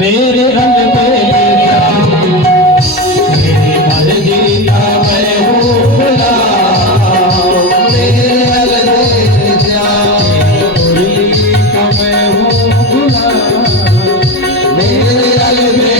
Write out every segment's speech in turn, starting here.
मेरे रंग में मेरी मर्जी का मैं हूँ गुलाम, मेरे रंग में मुरली का मैं हूँ गुलाम, मेरे रंग में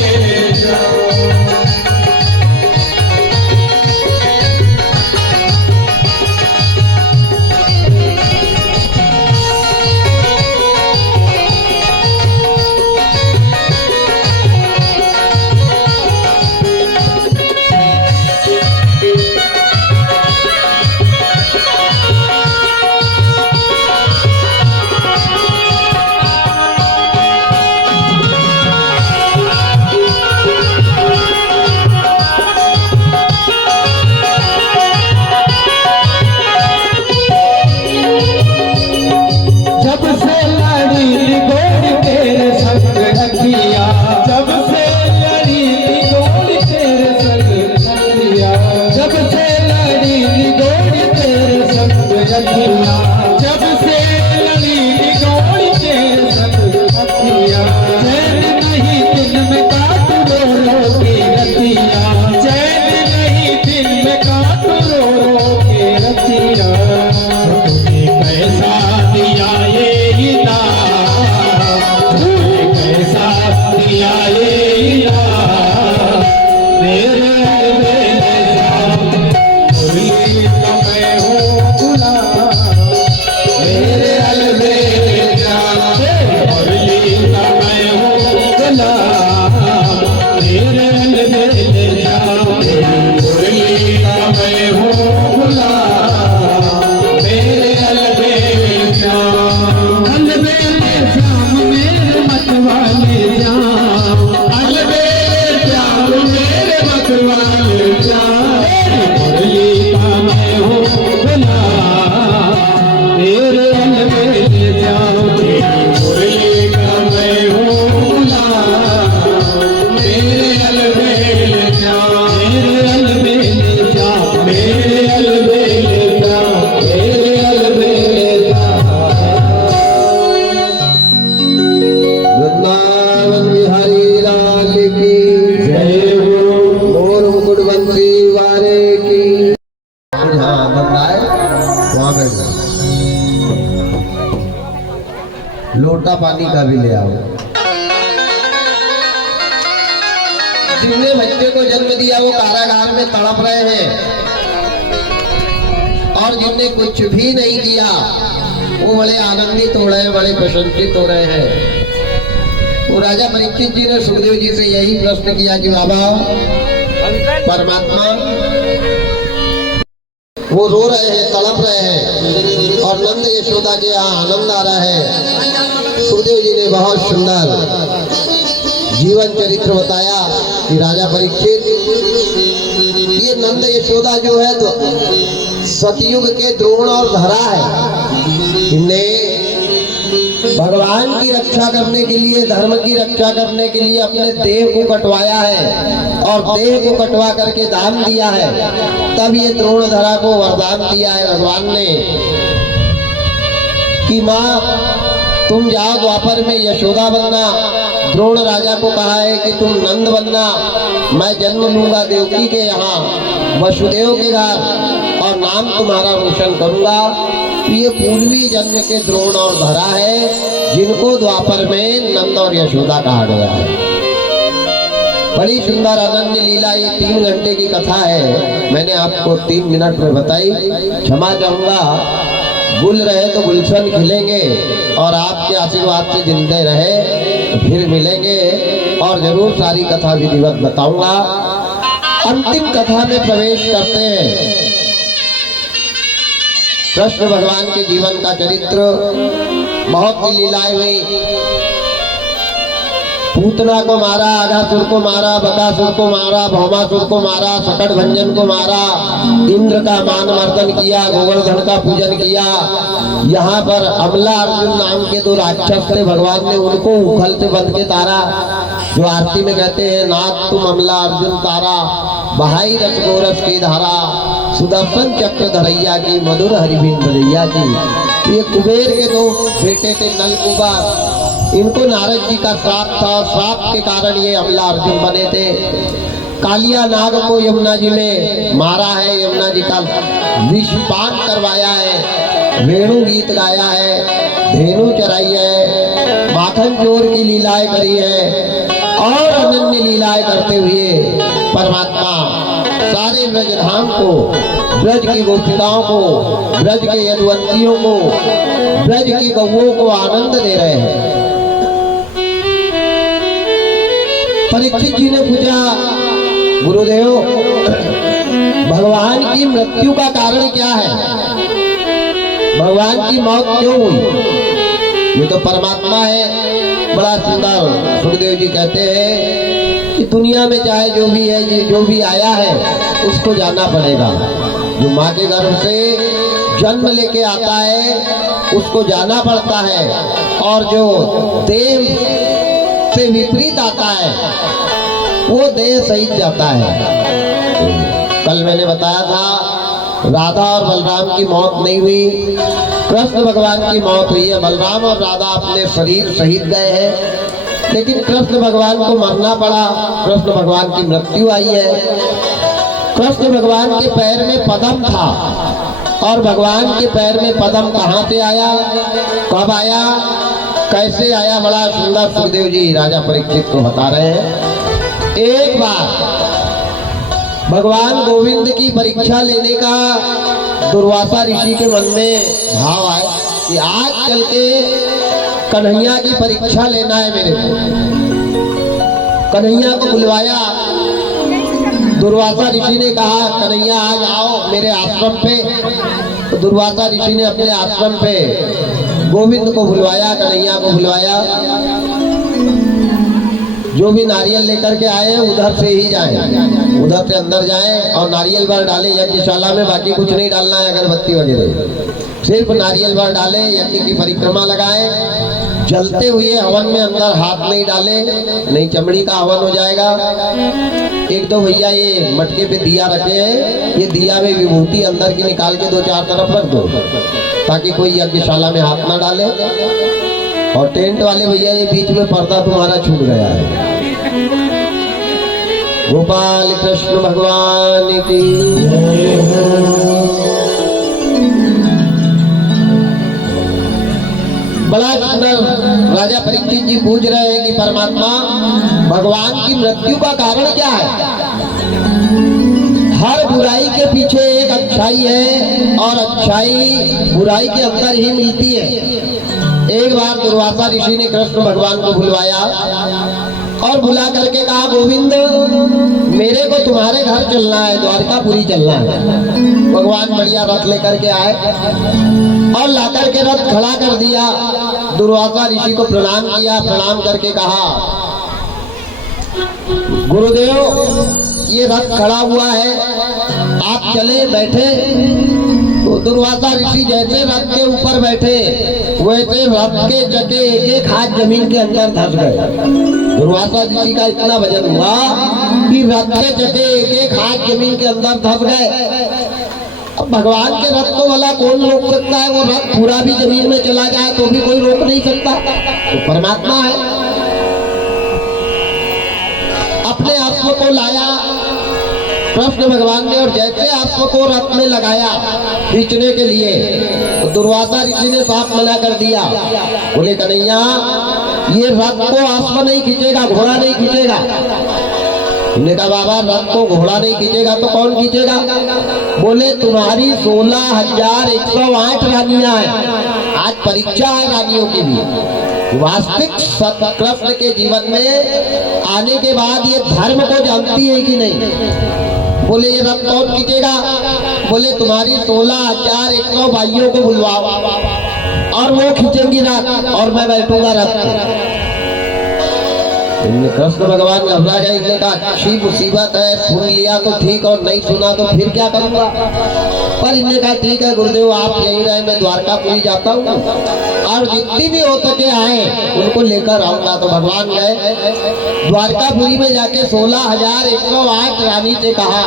लोटा पानी का भी ले आओ। जिनने बच्चे को जन्म दिया वो कारागार में तड़प रहे हैं, और जिनने कुछ भी नहीं किया वो बड़े आनंदित हो रहे हैं, बड़े प्रसन्नचित हो रहे हैं। वो राजा परीक्षित जी ने सुखदेव जी से यही प्रश्न किया कि बाबा परमात्मा वो रो रहे हैं, तड़प रहे हैं, और नंद यशोदा के यहाँ आनंद आ रहा है। सुखदेव जी ने बहुत सुंदर जीवन चरित्र बताया कि राजा परीक्षित, ये नंद यशोदा जो है तो सतयुग के द्रोण और धरा है। इन्हें भगवान की रक्षा करने के लिए, धर्म की रक्षा करने के लिए अपने देह को कटवाया है, और देह को कटवा करके दान दिया है। तब ये द्रोण धरा को वरदान दिया है भगवान ने कि माँ तुम जाओ द्वापर में यशोदा बनना। द्रोण राजा को कहा है कि तुम नंद बनना, मैं जन्म लूंगा देवकी के यहाँ वसुदेव के घर, और नाम तुम्हारा रोशन करूंगा। ये पूर्वी जन्म के द्रोण और धरा है, जिनको द्वापर में नंद और यशोदा कहा गया है। बड़ी सुंदर अनन्य लीला, ये 3 घंटे की कथा है, मैंने आपको 3 मिनट में बताई। क्षमा चाहूंगा, गुल रहे तो गुलशन खिलेंगे, और आपके आशीर्वाद से जिंदे रहे तो फिर मिलेंगे, और जरूर सारी कथा विधिवत बताऊंगा। अंतिम कथा में प्रवेश करते हैं। कृष्ण भगवान के जीवन का चरित्र, बहुत सी लीलाएं हुई। पूतना को मारा, आघासुर को मारा, बकासुर को मारा, भौमासुर को मारा, सकट भंजन को मारा, इंद्र का मान मर्दन किया, गोवर्धन का पूजन किया। यहाँ पर अमला अर्जुन नाम के 2 राक्षस थे, भगवान ने उनको उखल से बंध के तारा, जो आरती में कहते हैं नाथ तुम अमला अर्जुन तारा, बहाई रस गोरस की धारा, सुदर्शन चक्र धरैया की, मधुर हरिबिन भजैया की। ये कुबेर के 2 बेटे थे, नल कुबेर। इनको नारद जी का श्राप था। श्राप के कारण ये अमला अर्जुन बने थे। कालिया नाग को यमुना जी ने मारा है, यमुना जी का विषपान करवाया है, वेणु गीत गाया है, धेनु चराई है, माखन चोर की लीलाएं करी है और अनन्य लीलाएं करते हुए परमात्मा सारे ब्रजधाम को, ब्रज की गोपिकाओं को, ब्रज के यदुवंतियों को, ब्रज की गौओं को आनंद दे रहे हैं। परीक्षित जी ने पूछा, गुरुदेव भगवान की मृत्यु का कारण क्या है? भगवान की मौत क्यों हुई? ये तो परमात्मा है। बड़ा सुंदर सुखदेव जी कहते हैं कि दुनिया में चाहे जो भी है, ये जो भी आया है उसको जाना पड़ेगा। जो माँ के गर्भ से जन्म लेके आता है उसको जाना पड़ता है, और जो देह से विपरीत आता है वो देह सहित जाता है। कल मैंने बताया था राधा और बलराम की मौत नहीं हुई, कृष्ण भगवान की मौत हुई है। बलराम और राधा अपने शरीर सहित गए हैं, लेकिन कृष्ण भगवान को मरना पड़ा, कृष्ण भगवान की मृत्यु आई है। कृष्ण भगवान के पैर में पद्म था, और भगवान के पैर में पद्म कहाँ से आया, कब आया, कैसे आया? बड़ा सुंदर सुखदेव जी राजा परीक्षित को बता रहे हैं। एक बार भगवान गोविंद की परीक्षा लेने का दुर्वासा ऋषि के मन में भाव आए कि आज चल के कन्हैया की परीक्षा लेना है मेरे को। कन्हैया को बुलवाया। दुर्वासा ऋषि ने कहा, कन्हैया आज आओ मेरे आश्रम पे। तो दुर्वासा ऋषि ने अपने आश्रम पे गोविंद को बुलवाया, कन्हैया को बुलवाया। जो भी नारियल लेकर के आए उधर से ही जाएं, उधर से अंदर जाएं और नारियल भर डालें यज्ञशाला में। बाकी कुछ नहीं डालना है, अगरबत्ती वगैरह, सिर्फ नारियल भर डालें, यज्ञ की परिक्रमा लगाएं। जलते हुए हवन में अंदर हाथ नहीं डालें, नहीं चमड़ी का हवन हो जाएगा। एक दो भैया ये मटके पे दिया रखे हैं, ये दिया में विभूति अंदर की निकाल के दो चार तरफ रख दो, ताकि कोई यज्ञशाला में हाथ ना डाले। और टेंट वाले भैया ये बीच में पर्दा तुम्हारा छूट गया है। गोपाल कृष्ण भगवान की। बड़ा सुंदर राजा परीक्षित जी पूछ रहे हैं कि परमात्मा भगवान की मृत्यु का कारण क्या है? हर बुराई के पीछे एक अच्छाई है, और अच्छाई बुराई के अंदर ही मिलती है। एक बार दुर्वासा ऋषि ने कृष्ण भगवान को बुलवाया और बुला करके कहा, गोविंद मेरे को तुम्हारे घर चलना है, द्वारकापुरी चलना है। भगवान बढ़िया रथ लेकर के आए और लाकर के रथ खड़ा कर दिया। दुर्वासा ऋषि को प्रणाम किया, प्रणाम करके कहा, गुरुदेव ये रथ खड़ा हुआ है, आप चले बैठे। तो दुर्वासा ऋषि जैसे रथ के ऊपर बैठे वैसे रथ के चके एक एक हाथ जमीन के अंदर धस गए। दुर्वासा ऋषि का इतना वजन हुआ कि रथ के चके एक एक हाथ जमीन के अंदर धस गए। अब भगवान के रथ को भला कौन रोक सकता है? वो रथ पूरा भी जमीन में चला जाए तो भी कोई रोक नहीं सकता, तो परमात्मा है। अपने अश्व को लाया कृष्ण भगवान ने, और जैसे अश्व को रथ में लगाया खींचने के लिए, तो दुर्वासा ऋषि ने साफ मना कर दिया। बोले, कन्हैया ये रथ को अश्व नहीं खींचेगा, घोड़ा नहीं खींचेगा। हमने कहा, बाबा रथ को घोड़ा नहीं खींचेगा तो कौन खींचेगा? बोले, तुम्हारी 16,108 रानियां हैं, आज परीक्षा है रानियों की भी। वास्तविक कृष्ण के जीवन में आने के बाद ये धर्म को जानती है कि नहीं? बोले, ये रथ कौन खींचेगा? बोले, तुम्हारी 16,100 भाइयों को बुलवाओ और वो खींचेंगी रथ, और मैं बैठूंगा रथ पे। कृष्ण भगवान घबरा गए। इसने कहा, अच्छी मुसीबत है, सुन लिया तो ठीक, और नहीं सुना तो फिर क्या करूंगा? पर इनने कहा, ठीक है गुरुदेव आप यहीं रहे, मैं द्वारकापुरी जाता हूँ और जितनी भी हो सके आए उनको लेकर आऊंगा। तो भगवान गए द्वारकापुरी में, जाके 16,108 रानी से कहा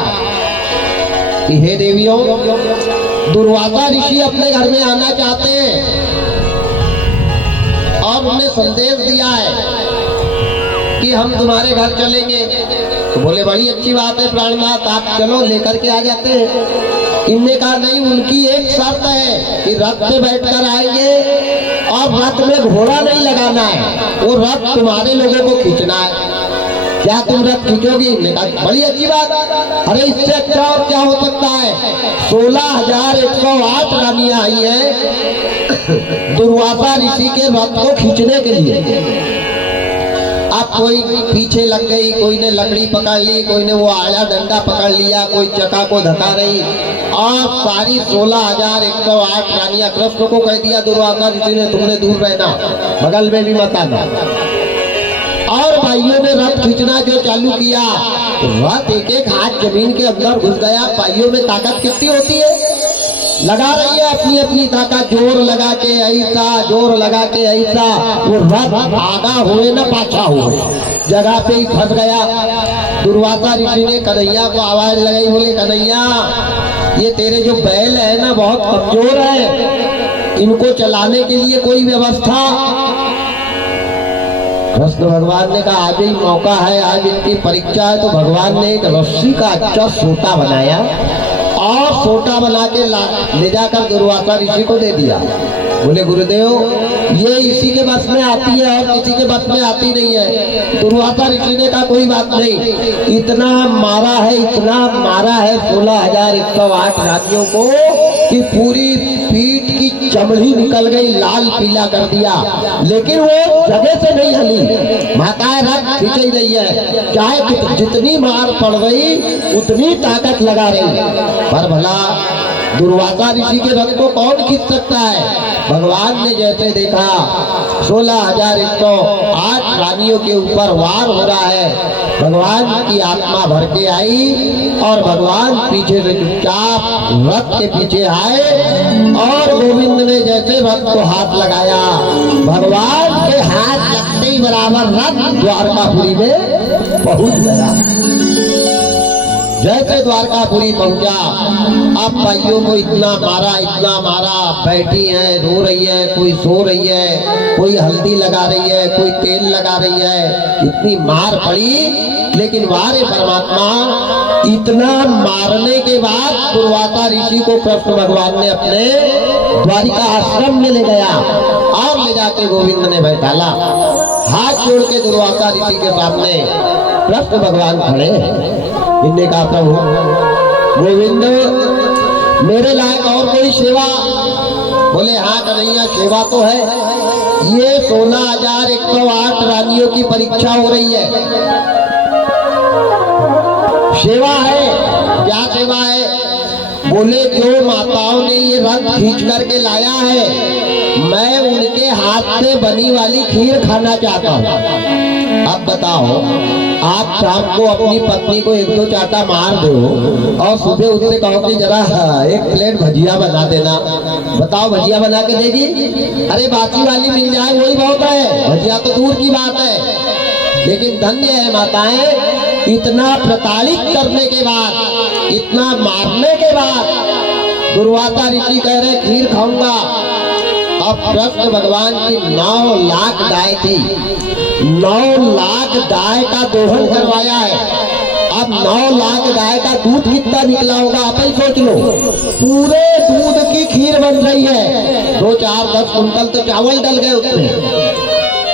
कि हे देवियों, दुर्वासा ऋषि अपने घर में आना चाहते हैं और और उन्हें संदेश दिया है कि हम तुम्हारे घर चलेंगे। तो बोले बड़ी अच्छी बात है प्राणनाथ, आप चलो, लेकर के आ जाते हैं। इनने कहा नहीं, उनकी एक शर्त है कि रथ पे बैठकर आएंगे और रथ में घोड़ा नहीं लगाना है, वो रथ तुम्हारे लोगों को खींचना है। क्या तुम रथ खींचोगी? इनने कहा बड़ी अच्छी बात। अरे इससे अच्छा और क्या हो सकता है? 16,108 रानियां आई है दुर्वासा ऋषि के रथ को खींचने के लिए। अब कोई पीछे लग गई, कोई ने लकड़ी पकड़ ली, कोई ने वो आड़ा डंडा पकड़ लिया, कोई चक्का को धका रही, और सारी 16,108 रानियां कृष्ण को कह दिया दुर्वासा ऋषि ने, तुमने दूर रहना, बगल में भी मत आना। और भाइयों ने रथ खींचना जो चालू किया, रथ एक एक हाथ जमीन के अंदर घुस गया। भाइयों में ताकत कितनी होती है? लगा रही है अपनी अपनी ताकत, जोर लगा के ऐसा, जोर लगा के ऐसा, वो रथ आगा हुए न पाछा हुए, जगह पे ही फंस गया। दुर्वासा ऋषि ने कन्हैया को आवाज लगाई, बोले कन्हैया ये तेरे जो बैल है ना बहुत कमजोर है, इनको चलाने के लिए कोई व्यवस्था? कृष्ण भगवान ने कहा आज ही मौका है, आज इनकी परीक्षा है। तो भगवान ने एक रस्सी का अच्छा सोटा बनाया और सोटा बना के ले जाकर दुर्वासा ऋषि को दे दिया। बोले गुरुदेव ये इसी के बस में आती है और किसी के बस में आती नहीं है। दुर्वासा ऋषि ने कहा कोई बात नहीं, इतना मारा है, इतना मारा है 16,108 रानियों को कि पूरी पीठ की चमड़ी निकल गई, लाल पीला कर दिया, लेकिन वो जगह से नहीं हली। माताएं रथ खींच ही रही है, चाहे जितनी मार पड़ गई उतनी ताकत लगा रही, पर भला दुर्वासा ऋषि के रथ को कौन खींच सकता है? भगवान ने जैसे देखा 16,108 रानियों के ऊपर वार हो रहा है, भगवान की आत्मा भर के आई और भगवान पीछे से चुपचाप रथ के पीछे आए और गोविंद ने जैसे रथ को हाथ लगाया, भगवान के हाथ लगते ही बराबर रथ द्वारकापुरी में पहुंच गया। जैसे द्वारकापुरी पहुंचा, अब भाइयों को इतना मारा, बैठी है, रो रही है, कोई सो रही है, कोई हल्दी लगा रही है, कोई तेल लगा रही है, इतनी मार पड़ी। लेकिन वारे परमात्मा, इतना मारने के बाद दुर्वासा ऋषि को कृष्ण भगवान ने अपने द्वारिका आश्रम में ले गया और ले जाके गोविंद ने बैठाला। हाथ जोड़ के दुर्वासा ऋषि के सामने कृष्ण भगवान खड़े हैं। इनने कहा प्रभु गोविंद मेरे लायक और कोई सेवा? बोले हाँ कन्हैया सेवा तो है, ये 16,108 रानियों की परीक्षा हो रही है, सेवा है। क्या सेवा है? बोले जो माताओं ने ये रथ खींच करके लाया है, मैं उनके हाथ से बनी वाली खीर खाना चाहता हूँ। अब बताओ, आप शाम को अपनी पत्नी को 1-2 चाटा मार दो और सुबह उससे कहो कि जरा एक प्लेट भजिया बना देना, बताओ भजिया बना के देगी? अरे बाकी वाली मिल जाए वही बहुत है, भजिया तो दूर की बात है। लेकिन धन्य है माताएं, इतना प्रताड़ित करने के बाद, इतना मारने के बाद दुर्वासा ऋषि कह रहे खीर खाऊंगा। अब कृष्ण भगवान की 9 लाख गाय थी, 9 लाख गाय का दोहन करवाया है। अब 9 लाख गाय का दूध कितना निकला होगा आप ही सोच लो। पूरे दूध की खीर बन रही है, 2, 4, 10 कुंटल तो चावल डल गए उसमें,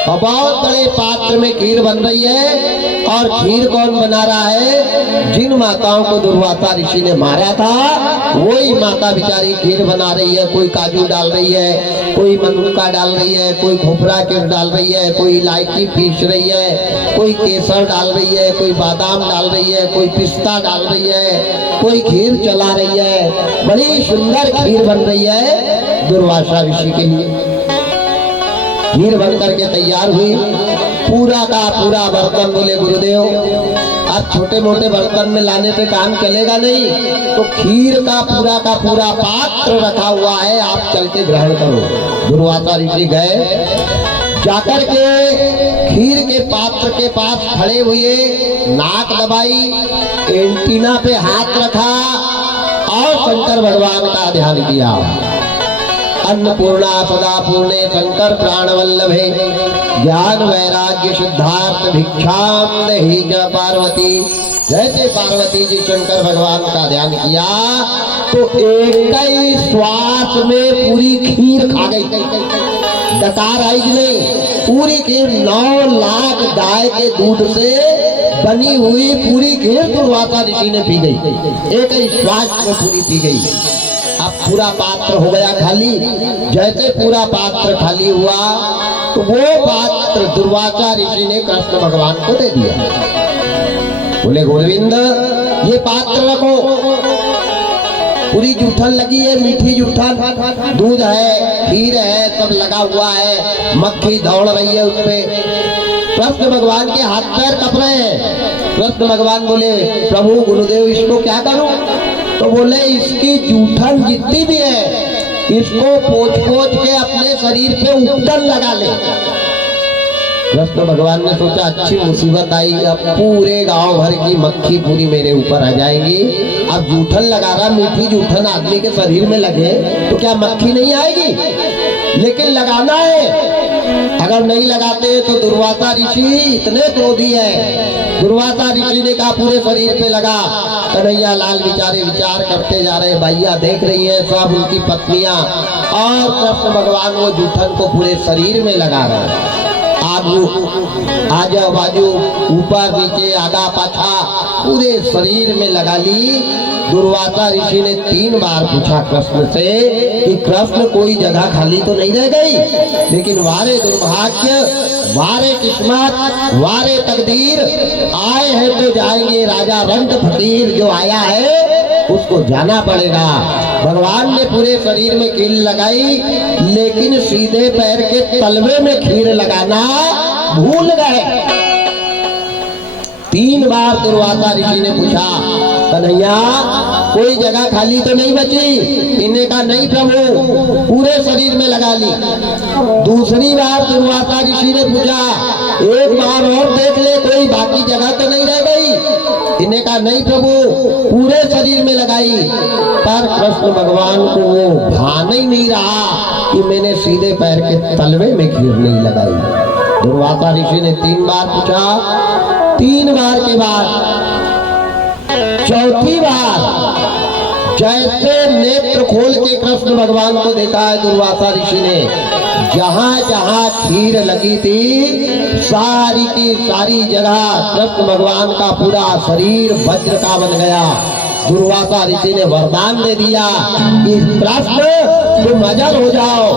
और बहुत बड़े पात्र में खीर बन रही है। और खीर कौन बना रहा है? जिन माताओं को दुर्वासा ऋषि ने मारा था वही माता बिचारी खीर बना रही है। कोई काजू डाल रही है, कोई मनुका डाल रही है, कोई खोपरा के डाल रही है, कोई इलायची पीस रही है, कोई केसर डाल रही है, कोई बादाम डाल रही है, कोई पिस्ता डाल रही है, कोई खीर चला रही है। बड़ी सुंदर खीर बन रही है दुर्वासा ऋषि के लिए। खीर बन करके तैयार हुई, पूरा का पूरा बर्तन। बोले गुरुदेव अब छोटे मोटे बर्तन में लाने से काम चलेगा नहीं, तो खीर का पूरा पात्र रखा हुआ है, आप चल के ग्रहण करो। दुर्वासा ऋषि गए, जाकर के खीर के पात्र के पास खड़े हुए, नाक दबाई, एंटीना पे हाथ रखा और शंकर भगवान का ध्यान किया। अन्नपूर्णा सदा पूर्णे शंकर प्राण वल्लभे ज्ञान वैराग्य सिद्धार्थ भिक्षाम देहि ज पार्वती। जैसे पार्वती जी शंकर भगवान का ध्यान किया तो एक ही श्वास में पूरी खीर खा गई। डकार आई कि नहीं? पूरी खीर 9 लाख गाय के दूध से बनी हुई पूरी खीर दुर्वासा ऋषि ने पी गई। एक ही श्वास में पूरी पी गई। अब पूरा पात्र हो गया खाली। जैसे पूरा पात्र खाली हुआ तो वो पात्र दुर्वासा ऋषि ने कृष्ण भगवान को दे दिया। बोले गोविंद ये पात्र रखो। पूरी जूठन लगी है, मीठी जूठन, दूध है, खीर है, सब लगा हुआ है, मक्खी दौड़ रही है उसपे। कृष्ण भगवान के हाथ पैर कप रहे हैं। कृष्ण भगवान बोले प्रभु गुरुदेव इसको क्या करूं? तो बोले इसकी जूठन जितनी भी है इसको पोंछ पोंछ के अपने शरीर पे उपटन लगा ले। कृष्ण भगवान ने सोचा अच्छी मुसीबत आई, अब पूरे गांव भर की मक्खी पूरी मेरे ऊपर आ जाएंगी। अब जूठन लगा रहा, मीठी जूठन आदमी के शरीर में लगे तो क्या मक्खी नहीं आएगी? लेकिन लगाना है। अगर नहीं लगाते तो दुर्वासा ऋषि इतने क्रोधी है। दुर्वासा ऋषि ने कहा पूरे शरीर पे लगा। कन्हैया लाल बेचारे विचार करते जा रहे, भैया देख रही हैं सब उनकी पत्नियां, और कृष्ण भगवान वो जूठन को पूरे शरीर में लगा रहे हैं। आजू बाजू ऊपर नीचे आगा पाछा पूरे शरीर में लगा ली। दुर्वासा ऋषि ने 3 बार पूछा कृष्ण से कि कृष्ण कोई जगह खाली तो नहीं रह गई? लेकिन वारे दुर्भाग्य, वारे किस्मत, वारे तकदीर, आए हैं तो जाएंगे। राजा रंग फकीर जो आया है उसको जाना पड़ेगा। भगवान ने पूरे शरीर में कील लगाई लेकिन सीधे पैर के तलवे में खीर लगाना भूल गए। 3 बार दुर्वासा ऋषि ने पूछा कन्हैया कोई जगह खाली तो नहीं बची? इन्हें कहा नहीं प्रभु, पूरे शरीर में लगा ली। दूसरी बार दुर्वासा ऋषि ने पूछा एक बार और देख ले कोई बाकी जगह तो नहीं रह गई? इन्हें कहा नहीं प्रभु, पूरे शरीर में लगाई। पर कृष्ण भगवान को वो भान ही नहीं रहा कि मैंने सीधे पैर के तलवे में खीर नहीं लगाई। दुर्वासा ऋषि ने 3 बार पूछा। 3 बार के बाद चौथी बार जैसे नेत्र खोल के कृष्ण भगवान को देखा है दुर्वासा ऋषि ने, जहां जहां खीर लगी थी सारी की सारी जगह कृष्ण भगवान का पूरा शरीर वज्र का बन गया। दुर्वासा ऋषि ने वरदान दे दिया कि कृष्ण तुम अजर हो जाओ,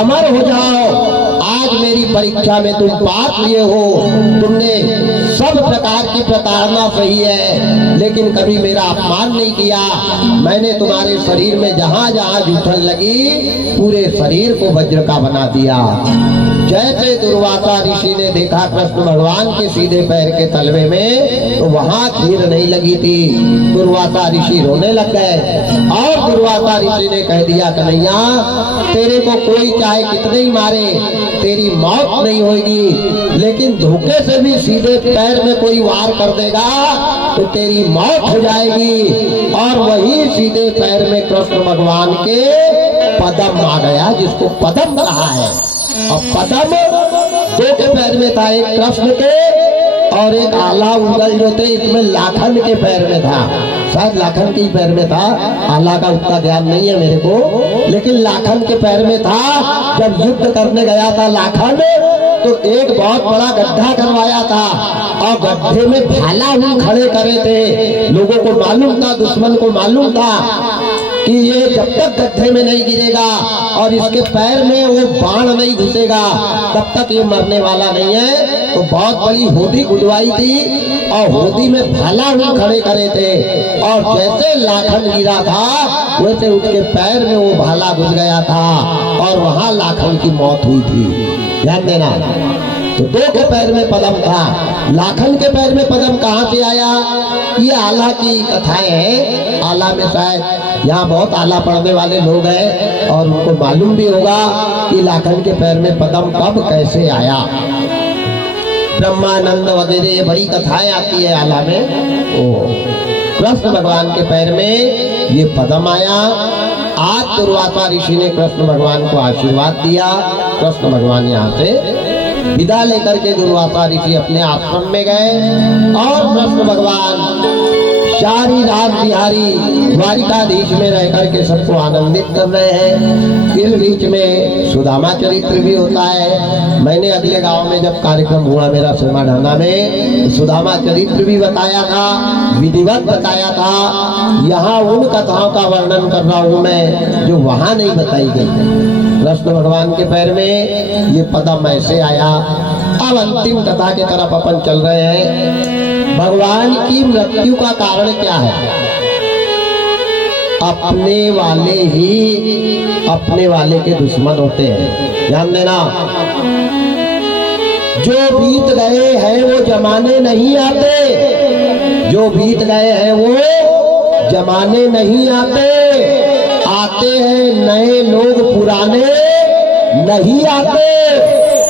अमर हो जाओ। आज मेरी परीक्षा में तुम पास लिए हो। तुमने सब प्रकार की प्रताड़ना सही है लेकिन कभी मेरा अपमान नहीं किया। मैंने तुम्हारे शरीर में जहां जहां जूठन लगी पूरे शरीर को वज्र का बना दिया। जैसे दुर्वासा ऋषि ने देखा कृष्ण भगवान के सीधे पैर के तलवे में तो वहां खीर नहीं लगी थी। दुर्वासा ऋषि रोने लग गए और दुर्वासा ऋषि ने कह दिया कन्हैया तेरे को कोई चाहे कितने ही मारे तेरी मौत नहीं होगी, लेकिन धोखे से भी सीधे पैर में कोई वार कर देगा तो तेरी मौत हो जाएगी। और वही सीधे पैर में कृष्ण भगवान के पदम आ गया जिसको पदम कहा है। और पदम 2 के पैर में था, एक कृष्ण के और एक आला उंगल जो थे इसमें लाखन के पैर में था। शायद लाखन के ही पैर में था, आला का उतना ज्ञान नहीं है मेरे को, लेकिन लाखन के पैर में था। जब युद्ध करने गया था लाखन तो एक बहुत बड़ा गड्ढा करवाया था और गड्ढे में भाला हुए खड़े करे थे। लोगों को मालूम था, दुश्मन को मालूम था कि ये जब तक गड्ढे में नहीं गिरेगा और इसके पैर में वो बाण नहीं घुसेगा तब तक ये मरने वाला नहीं है। तो बहुत बड़ी होदी गुदवाई थी और होदी में भाला हुए खड़े करे थे और जैसे लाखन गिरा था वैसे उसके पैर में वो भाला घुस गया था और वहां लाखन की मौत हुई थी। ध्यान देना। तो 2 के पैर में पदम था, लाखन के पैर में पदम कहाँ से आया? ये आला की कथाएं हैं। आला में शायद यहाँ बहुत आला पढ़ने वाले लोग हैं और उनको मालूम भी होगा कि लाखन के पैर में पदम कब कैसे आया। ब्रह्मानंद वगैरह बड़ी कथाएं आती है आला में। ओ कृष्ण भगवान के पैर में ये पदम आया आज दुर्वासा ऋषि ने कृष्ण भगवान को आशीर्वाद दिया। कृष्ण भगवान यहाँ से विदा लेकर के दुर्वासा ऋषि अपने आश्रम में गए और कृष्ण भगवान सारी रात बिहारी द्वारिकाधीश में रह करके सबको आनंदित कर रहे हैं। इस बीच में सुदामा चरित्र भी होता है। मैंने अगले गांव में जब कार्यक्रम हुआ मेरा सिमाढाना में, सुदामा चरित्र भी बताया था, विधिवत बताया था। यहाँ उन कथाओं का वर्णन कर रहा हूँ मैं जो वहाँ नहीं बताई गई है। कृष्ण भगवान के पैर में ये पदम ऐसे आया। अब अंतिम कथा की तरफ अपन चल रहे हैं। भगवान की मृत्यु का कारण क्या है? अपने वाले ही अपने वाले के दुश्मन होते हैं, ध्यान देना। जो बीत गए हैं वो जमाने नहीं आते, जो बीत गए हैं वो जमाने नहीं आते। आते हैं नए लोग, पुराने नहीं आते।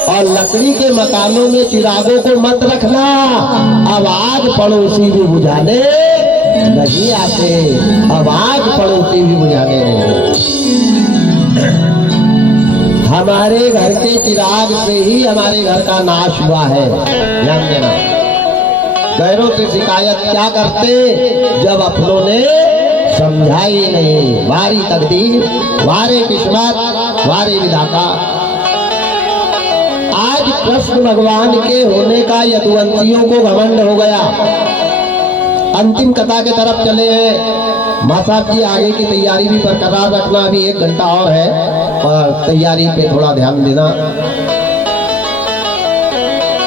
और लकड़ी के मकानों में चिरागों को मत रखना, अब आग पड़ोसी भी बुझाने नहीं आते। अब आग पड़ोसी भी बुझाने नहीं आते। हमारे घर के चिराग से ही हमारे घर का नाश हुआ है, ध्यान देना। गैरों से शिकायत क्या करते जब अपनों ने समझाई नहीं। वारी तकदीर, वारे किस्मत, वारे विधाता। आज कृष्ण भगवान के होने का यदुवंशियों को घमंड हो गया। अंतिम कथा के तरफ चले हैं। माँ साहब जी आगे की तैयारी भी बरकरार रखना, अभी 1 घंटा और है और तैयारी पे थोड़ा ध्यान देना।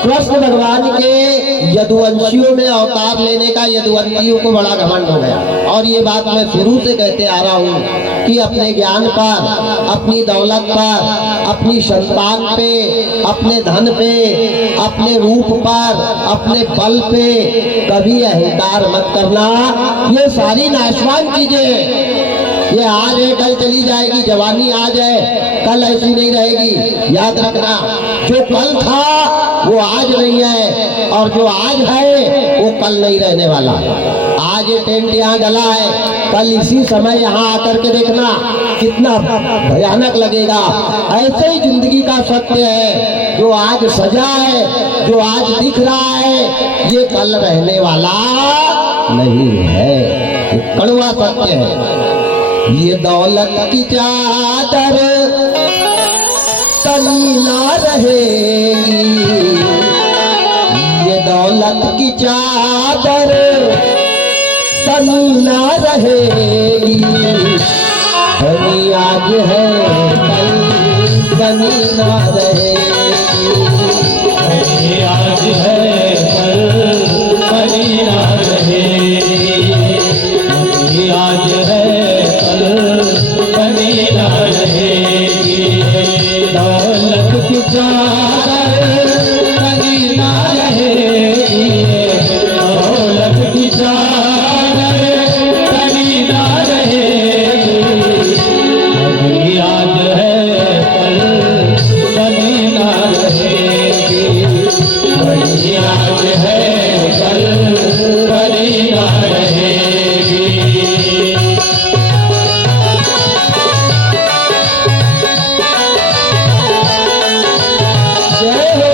कृष्ण भगवान के यदुवंशियों में अवतार लेने का यदुवंशियों को बड़ा घमंड हो गया। और ये बात मैं शुरू से कहते आ रहा हूँ कि अपने ज्ञान पर, अपनी दौलत पर, अपनी संतान पे, अपने धन पे, अपने रूप पर, अपने बल पे कभी अहंकार मत करना। ये सारी नाशवान चीजें, ये आज है कल चली जाएगी। जवानी आज है कल ऐसी नहीं रहेगी, याद रखना। जो कल था वो आज नहीं है और जो आज है वो कल नहीं रहने वाला। आज ये टेंट यहाँ डला है, कल इसी समय यहाँ आकर के देखना कितना भयानक लगेगा। ऐसे ही जिंदगी का सत्य है, जो आज सजा है, जो आज दिख रहा है, ये कल रहने वाला नहीं है। ये कड़वा सत्य है। ये दौलत की चादर तनी ना रहेगी, ये दौलत की चादर तनी ना रहेगी। बनी आज है कल बनी ना रहेगी, बनी आज है कल बनी ना रहेगी, बनी आज है कल बनी ना रहेगी। दौलत की चादर बनी ना रहेगी, दौलत की चादर बनी ना रहेगी। बनी आज है कल बनी ना रहेगी, बनी आज है कल बनी ना रहेगी। जय हो।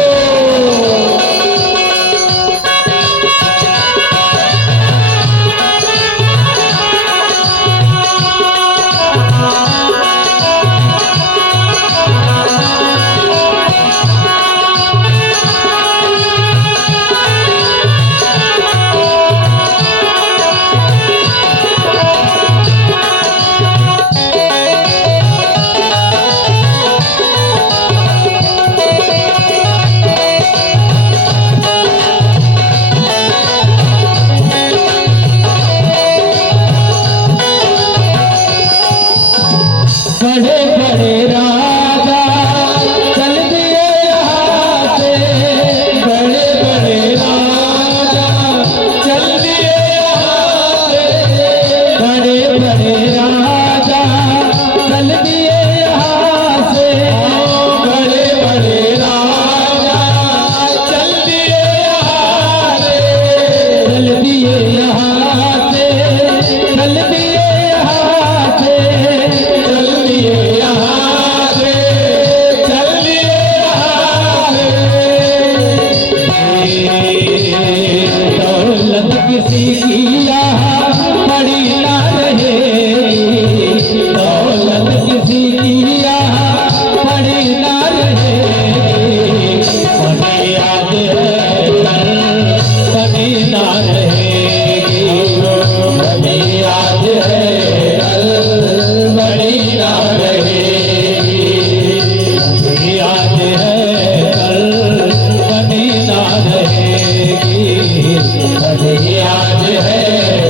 बनी आज है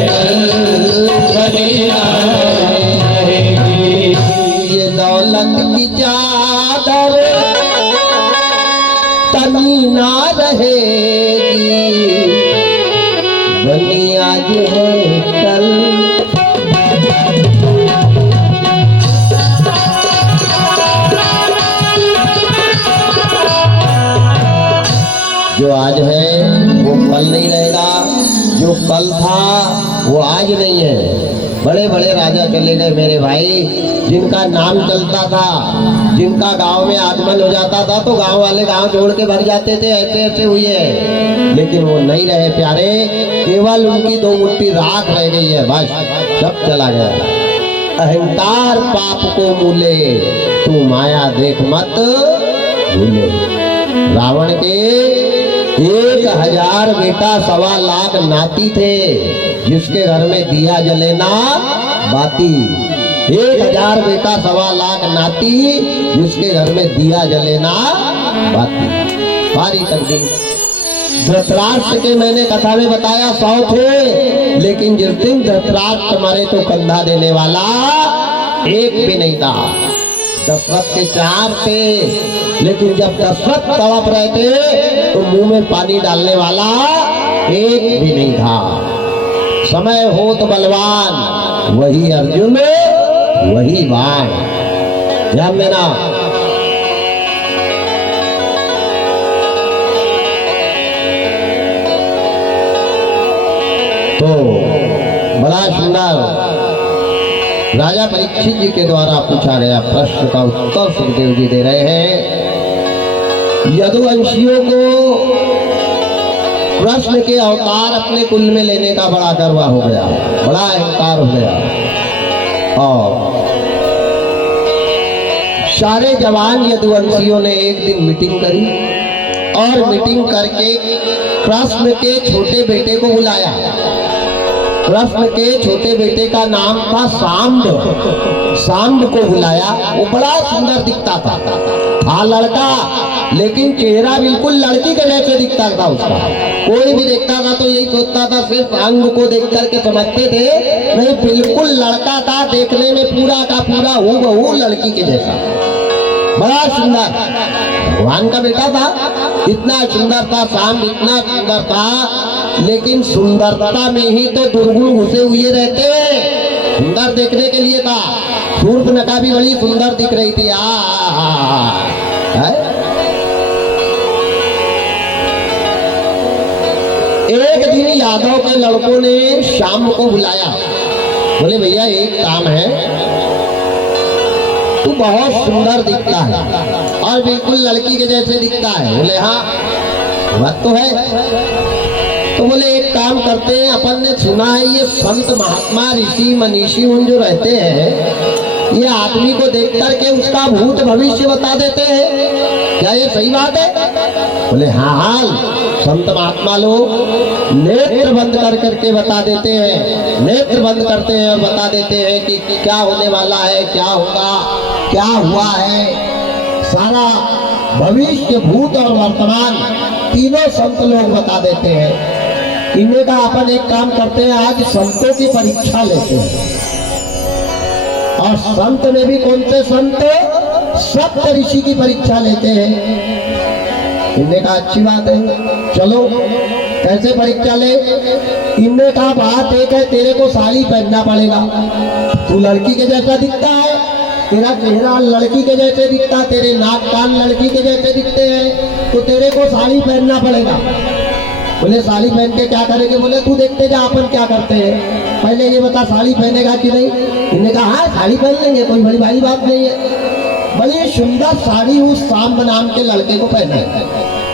कल बनी आज रहेगी। ये दौलत की चादर तनी ना रहेगी, बनी आज है कल। जो आज है वो कल नहीं रहेगा, जो कल था वो आज नहीं है। बड़े बड़े राजा चले गए मेरे भाई, जिनका नाम चलता था, जिनका गांव में आगमन हो जाता था तो गांव वाले गांव छोड़ के भर जाते थे, ऐसे ऐसे हुई है। लेकिन वो नहीं रहे प्यारे, केवल उनकी दो मुट्ठी राख रह गई है, बस सब चला गया। अहंकार पाप को मूले, तू माया देख मत भूले। रावण के 1000 बेटा 1.25 लाख नाती थे, जिसके घर में दिया जले ना बाती। 1000 बेटा 1.25 लाख नाती, जिसके घर में दिया जले ना बाती। सारी तकदीर धृतराष्ट्र के मैंने कथा में बताया 100 थे, लेकिन जिस दिन धृतराष्ट्र मरे तो कंधा देने वाला एक भी नहीं था। दशरथ के 4 थे, लेकिन जब दशरथ तड़प रहे थे तो मुंह में पानी डालने वाला एक भी नहीं था। समय हो तो बलवान, वही अर्जुन वही बाण। ध्यान देना। तो बड़ा सुंदर राजा परीक्षित जी के द्वारा पूछा गया प्रश्न का उत्तर सुखदेव जी दे रहे हैं। यदुवंशियों को कृष्ण के अवतार अपने कुल में लेने का बड़ा गर्व हो गया, बड़ा अहंकार हो गया, और सारे जवान यदुवंशियों ने एक दिन मीटिंग करी और मीटिंग करके कृष्ण के छोटे बेटे को बुलाया। कृष्ण के छोटे बेटे का नाम था सांब। सांब को बुलाया। वो बड़ा सुंदर दिखता था लड़का, लेकिन चेहरा बिल्कुल लड़की के जैसे दिखता था उसका। कोई भी देखता था तो यही सोचता था, सिर्फ अंग को देख करके समझते थे, नहीं बिल्कुल लड़का था, देखने में पूरा का पूरा हूबहू लड़की के जैसा, बड़ा सुंदर। भगवान का बेटा था, इतना सुंदर था सांब, इतना सुंदर था, लेकिन सुंदरता में ही तो दुर्गुण घुसे हुए रहते। सुंदर देखने के लिए था, शूर्पणखा भी बड़ी सुंदर दिख रही थी। एक दिन यादव के लड़कों ने शाम को बुलाया, बोले भैया एक काम है, तू बहुत सुंदर दिखता है और बिल्कुल लड़की के जैसे दिखता है। बोले हाँ बात तो है। तो बोले एक काम करते हैं, अपन ने सुना है ये संत महात्मा ऋषि मनीषी उन जो रहते हैं, ये आदमी को देख करके उसका भूत भविष्य बता देते हैं, क्या ये सही बात है? बोले हाँ हाँ, संत महात्मा लोग नेत्र बंद कर करके बता देते हैं, नेत्र बंद करते हैं और बता देते हैं कि क्या होने वाला है, क्या होगा, क्या हुआ है, सारा भविष्य भूत और वर्तमान तीनों संत लोग बता देते हैं। इनमें का अपन एक काम करते हैं, आज संतों की परीक्षा लेते हैं। और संत में भी कौन से संत? सप्त ऋषि की परीक्षा लेते हैं। इनने कहा अच्छी बात है, चलो कैसे परीक्षा ले? इनने कहा बात एक है, तेरे को साड़ी पहनना पड़ेगा, तू लड़की के जैसा दिखता है, तेरा चेहरा लड़की के जैसे दिखता, तेरे नाक कान लड़की के जैसे दिखते हैं, तो तेरे को साड़ी पहनना पड़ेगा। बोले साड़ी पहन के क्या करेंगे? बोले तू देखते जा अपन क्या करते हैं, पहले ये बता साड़ी पहनेगा कि नहीं? इन्होंने कहा हाँ साड़ी पहन लेंगे, कोई बड़ी भारी बात नहीं है। बड़ी सुंदर साड़ी उस सांब नाम के लड़के को पहनाई,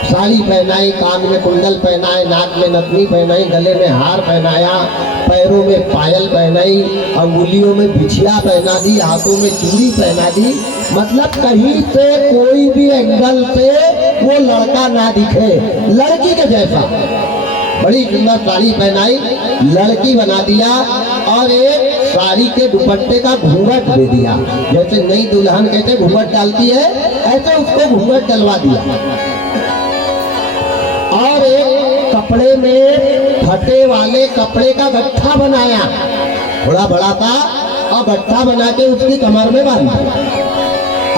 साड़ी पहनाई, कान में कुंडल पहनाए, नाक में नथनी पहनाई, गले में हार पहनाया, पैरों में पायल पहनाई, अंगुलियों में बिछिया पहना दी, हाथों में चूड़ी पहना दी। मतलब कहीं से कोई भी एंगल से वो लड़का ना दिखे, लड़की के जैसा। बड़ी सुंदर साड़ी पहनाई, लड़की बना दिया और एक साड़ी के दुपट्टे का घूंघट दे दिया, जैसे नई दुल्हन कैसे घूंघट डालती है ऐसे उसको घूंघट डलवा दिया। और एक कपड़े में फटे वाले कपड़े का गट्ठा बनाया, थोड़ा बड़ा था, और गट्ठा बना के उसकी कमर में बांधा।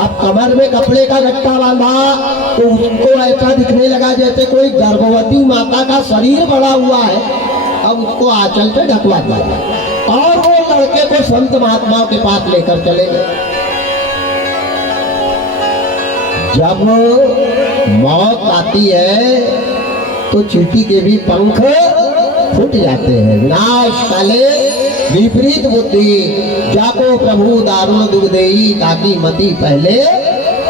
अब कमर में कपड़े का गट्ठा बांधा तो उसको ऐसा दिखने लगा जैसे कोई गर्भवती माता का शरीर बड़ा हुआ है। अब उसको आंचल पे ढकवा दिया और वो लड़के को संत महात्माओं के पास लेकर चले गए। जब मौत आती है तो चींटी के भी पंख फूट जाते हैं। विनाश काले विपरीत बुद्धि, जाको प्रभु दारुण दुख देई, ताकि मति पहले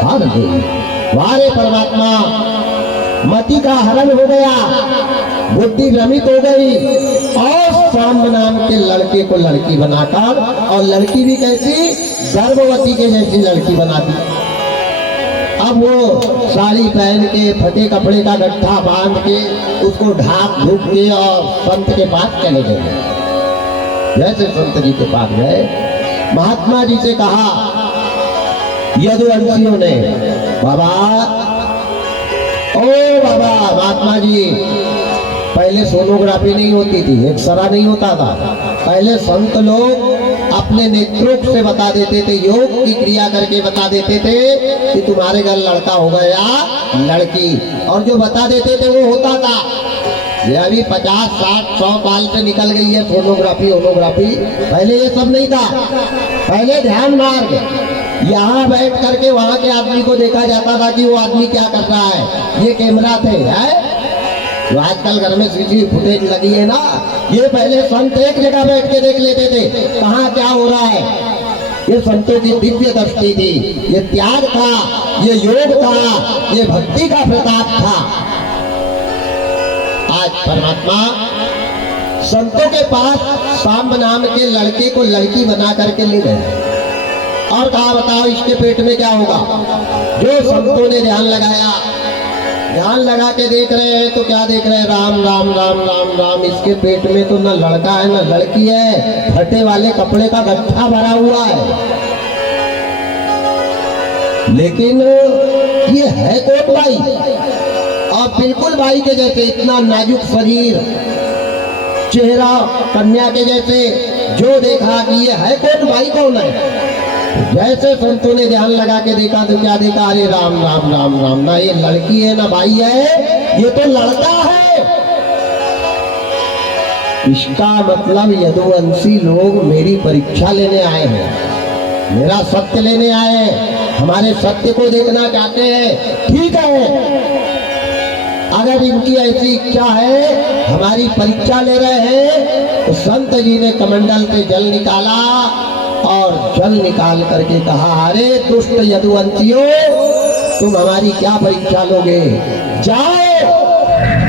हर गई। वारे परमात्मा, मति का हरण हो गया, बुद्धि भ्रमित हो गई और सांब नाम के लड़के को लड़की बनाकर, और लड़की भी कैसी, गर्भवती के जैसी लड़की बना दी। अब वो साड़ी पहन के, फटे कपड़े का गट्ठा बांध के, उसको ढाक ढूक के और संत के पास चले गए। जैसे संत जी के पास गए, महात्मा जी से कहा, यदुवंशियों ने, बाबा, ओ बाबा, महात्मा जी, पहले सोनोग्राफी नहीं होती थी, एक्सरा नहीं होता था। पहले संत लोग अपने नेत्रों से बता देते थे, योग की क्रिया करके बता देते थे कि तुम्हारे घर लड़का होगा या लड़की, और जो बता देते थे वो होता था। ये अभी 50, 60, 100 साल से निकल गई है सोनोग्राफी, ओनोग्राफी। पहले ये सब नहीं था। पहले ध्यान मार्ग, यहाँ बैठ करके वहां के आदमी को देखा जाता था कि वो आदमी क्या कर रहा है। ये कैमरा थे, है तो आजकल घर में सीसीटीवी फुटेज लगी है ना, ये पहले संत एक जगह बैठ के देख लेते थे कहाँ क्या हो रहा है। ये संतों की दिव्य दृष्टि थी, ये त्याग था, ये योग था, ये भक्ति का प्रताप था। आज परमात्मा संतों के पास सांब नाम के लड़के को लड़की बना करके ले गए और कहा, बताओ इसके पेट में क्या होगा। जो संतों ने ध्यान लगाया, ध्यान लगा के देख रहे हैं तो क्या देख रहे हैं, राम राम राम राम राम, इसके पेट में तो न लड़का है न लड़की है, फटे वाले कपड़े का गट्ठा भरा हुआ है। लेकिन ये है कोट भाई, और बिल्कुल भाई के जैसे, इतना नाजुक शरीर, चेहरा कन्या के जैसे। जो देखा कि ये है कोट भाई, कौन है। जैसे संतों ने ध्यान लगा के देखा तो क्या देखा, अरे राम राम राम राम, ना ये लड़की है ना भाई है, ये तो लड़का है। इसका मतलब यदुवंशी लोग मेरी परीक्षा लेने आए हैं, मेरा सत्य लेने आए हैं, हमारे सत्य को देखना चाहते हैं। ठीक है, अगर इनकी ऐसी इच्छा है, हमारी परीक्षा ले रहे हैं, तो संत जी ने कमंडल से जल निकाला और जल निकाल करके कहा, अरे दुष्ट यदुवंशियों, तुम हमारी क्या परीक्षा लोगे। जाओ,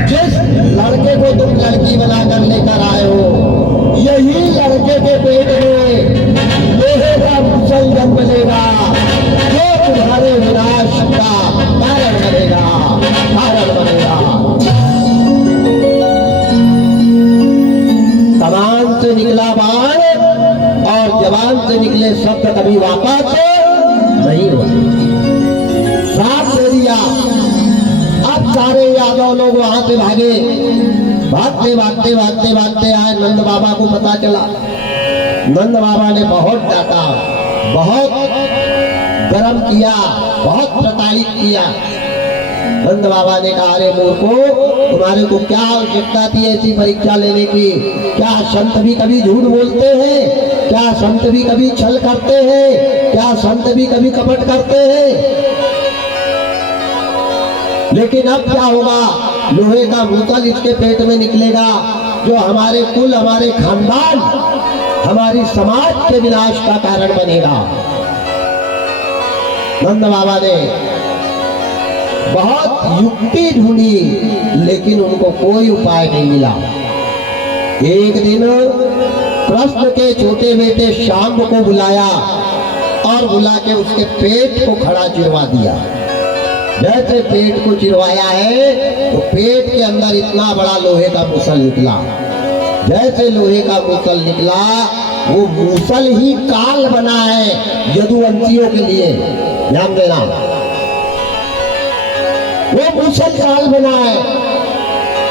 जिस लड़के को तुम लड़की बनाकर लेकर आए हो, यही लड़के के पेट में लोहे का मुसल जन्म लेगा, जो तुम्हारे विनाश का कारण बनेगा, कारण बनेगा। कमान से निकला बाण और जवान से निकले शब्द कभी वापस नहीं होते। साथ दे दिया। अब सारे यादव लोग वहां से भागे, भागते भागते भागते भागते आए। नंद बाबा को पता चला। नंद बाबा ने बहुत डांटा, बहुत गरम किया, बहुत प्रताड़ित किया। नंद बाबा ने कहा, अरे मूर्खो, तुम्हारे को क्या आवश्यकता थी ऐसी परीक्षा लेने की। क्या संत भी कभी झूठ बोलते हैं? क्या संत भी कभी छल करते हैं? क्या संत भी कभी कपट करते हैं? लेकिन अब क्या होगा, लोहे का मुसल इसके पेट में निकलेगा, जो हमारे कुल, हमारे खानदान, हमारी समाज के विनाश का कारण बनेगा। नंद बाबा ने बहुत युक्ति ढूंढी, लेकिन उनको कोई उपाय नहीं मिला। एक दिन कृष्ण के छोटे बेटे श्याम को बुलाया और बुला के उसके पेट को खड़ा चिरवा दिया। जैसे पेट को चिरवाया है तो पेट के अंदर इतना बड़ा लोहे का मुसल निकला। जैसे लोहे का मुसल निकला, वो मुसल ही काल बना है यदुवंशियों के लिए। ध्यान देना, वो मुसल काल बना है।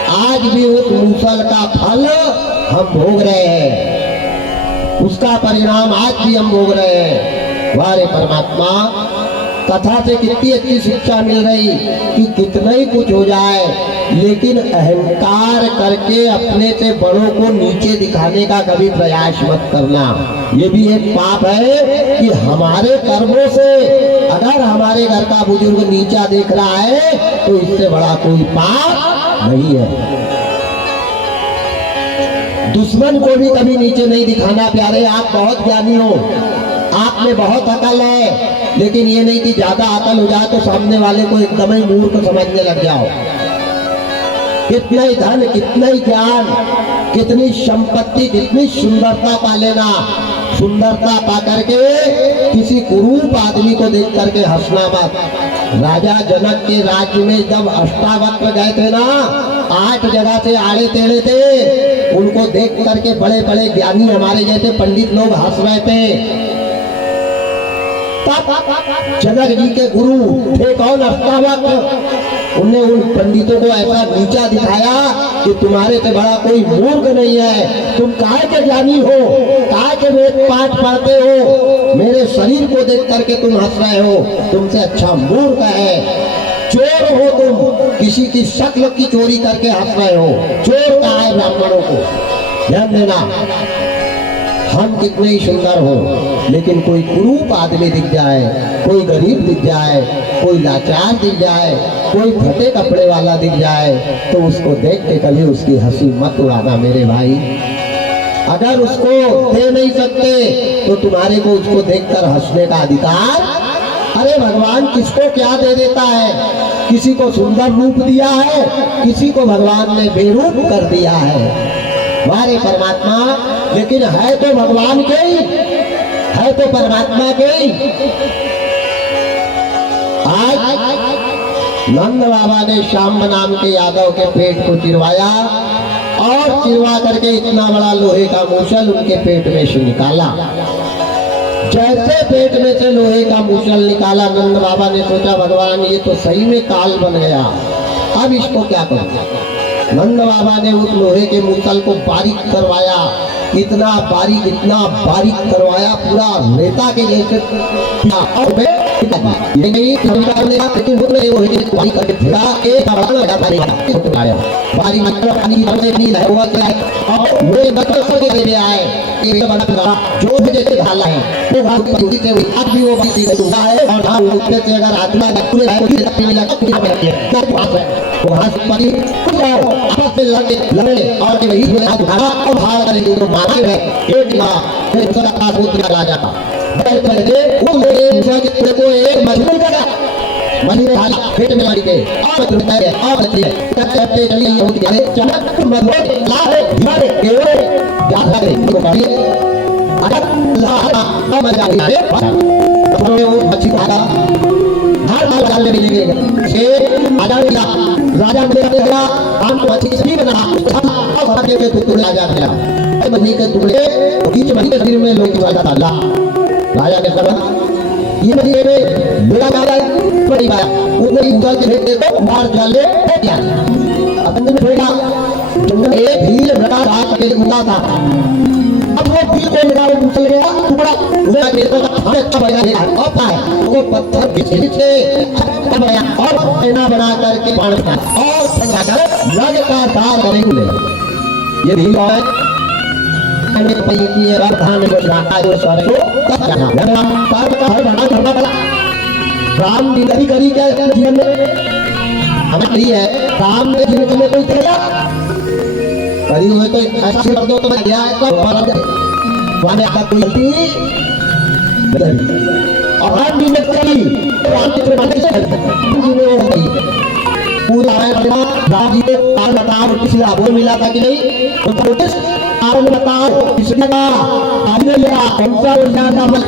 आज भी उस मूसल का फल हम भोग रहे हैं, उसका परिणाम आज भी हम भोग रहे हैं। वारे परमात्मा, कथा से कितनी अच्छी शिक्षा मिल रही कि कितना ही कुछ हो जाए, लेकिन अहंकार करके अपने से बड़ों को नीचे दिखाने का कभी प्रयास मत करना। ये भी एक पाप है कि हमारे कर्मों से अगर हमारे घर का बुजुर्ग नीचा देख रहा है तो इससे बड़ा कोई पाप नहीं है। दुश्मन को भी कभी नीचे नहीं दिखाना प्यारे। आप बहुत ज्ञानी हो, आप में बहुत अकल है, लेकिन ये नहीं कि ज्यादा अकल हो जाए तो सामने वाले को एकदम ही मूर्ख समझने लग जाओ। कितना ही धन, कितना ही ज्ञान, कितनी संपत्ति, कितनी सुंदरता पा लेना, सुंदरता पा करके किसी कुरूप आदमी को देख करके हंसना मत। राजा जनक के राज्य में जब अष्टावक्र गए थे ना, 8 जगह से आड़े टेढ़े थे, उनको देख करके बड़े बड़े ज्ञानी हमारे जैसे पंडित लोग हंस रहे थे। जनक जी के गुरु थे कौन? अष्टावक्र। उन्हें उन पंडितों को ऐसा नीचा दिखाया कि तुम्हारे से बड़ा कोई मूर्ख नहीं है, तुम काहे के ज्ञानी हो, काहे के वेद पाठ पढ़ते हो, मेरे शरीर को देख करके तुम हंस रहे हो, तुमसे अच्छा मूर्ख है। चोर हो तुम, किसी की शक्ल की चोरी करके हंस रहे हो, चोर कहा है ब्राह्मणों को। ध्यान देना, हम कितने ही सुंदर हो, लेकिन कोई कुरूप आदमी दिख जाए, कोई गरीब दिख जाए, कोई लाचार दिख जाए, कोई फटे कपड़े वाला दिख जाए, तो उसको देख के कभी उसकी हंसी मत उड़ाना मेरे भाई। अगर उसको दे नहीं सकते तो तुम्हारे को उसको देखकर हंसने का अधिकार। अरे भगवान किसको क्या दे देता है, किसी को सुंदर रूप दिया है, किसी को भगवान ने बेरूप कर दिया है। हमारे परमात्मा, लेकिन है तो भगवान के ही, है तो परमात्मा के ही। आज नंद बाबा ने श्याम नाम के यादव के पेट को चिरवाया और चिरवा करके इतना बड़ा लोहे का मूसल उनके पेट में से निकाला। जैसे पेट में से लोहे का मूसल निकाला, नंद बाबा ने सोचा भगवान ये तो सही में काल बन गया, अब इसको क्या करूं। नंद बाबा ने उस लोहे के मूसल को बारीक करवाया, इतना बारीक करवाया, पूरा रेता के जैसे। जो भी जैसे ढाला है पेट में मारी के राजा शरीर में लोग राजा ने कहा ये बेड़ा बड़ी बात को मार डाले एक भीड़ बड़ा रात के मुद्दा था। अब वो भीड़ को मेरा वो मुसल गया टुकड़ा उधर देता था, अच्छा बना है वो पत्थर खींचे और पैना बना करके बाण था और लगाकर लगातार करेंगे। ये भी है मैंने पई की राजधान में बसाता जो सारे को जाना कार का हर बना करना पड़ा। राम की करी क्या जीवन में हमें है, राम ने जीवन में कोई किया करी हुए तो ऐसा कर दो तो मैं गया है तो वहां आपका कोई गलती और राम जी ने करी राम जी ने माने से हो गई पूरा है बना। राम जी ने कार बताओ किसी लाभ मिला था कि नहीं, उनका नोटिस कारण बताओ किसने कहा आदमी लिया कौन सा ज्यादा मत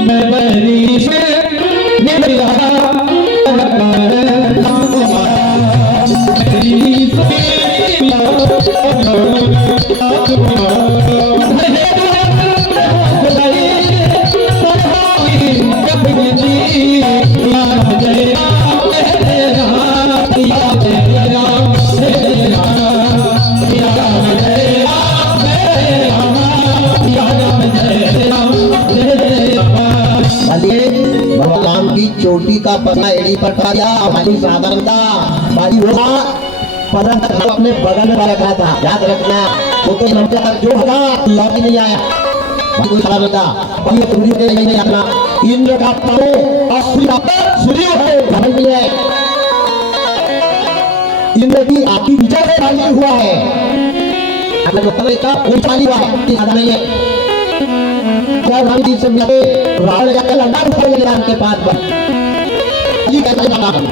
मैं बरी से मेरा पता एड़ी पर दिया हमारी साधारणता बाजी हुआ परंत अपने बगल में रखा था याद रखना वो तो लंबे तक जो होगा लौट ही नहीं आया कोई खराब होता कभी सूर्य के नहीं आना इंद्र का पाले और सूर्य है घर में है इंद्र की आपकी विजय से राजी हुआ है अगर मतलब इसका कोई चाली हुआ है कि ज्यादा नहीं है क्या राम जी से मिले रावण जाकर लंका उठा ले राम के पास पर जी कैसे बता हम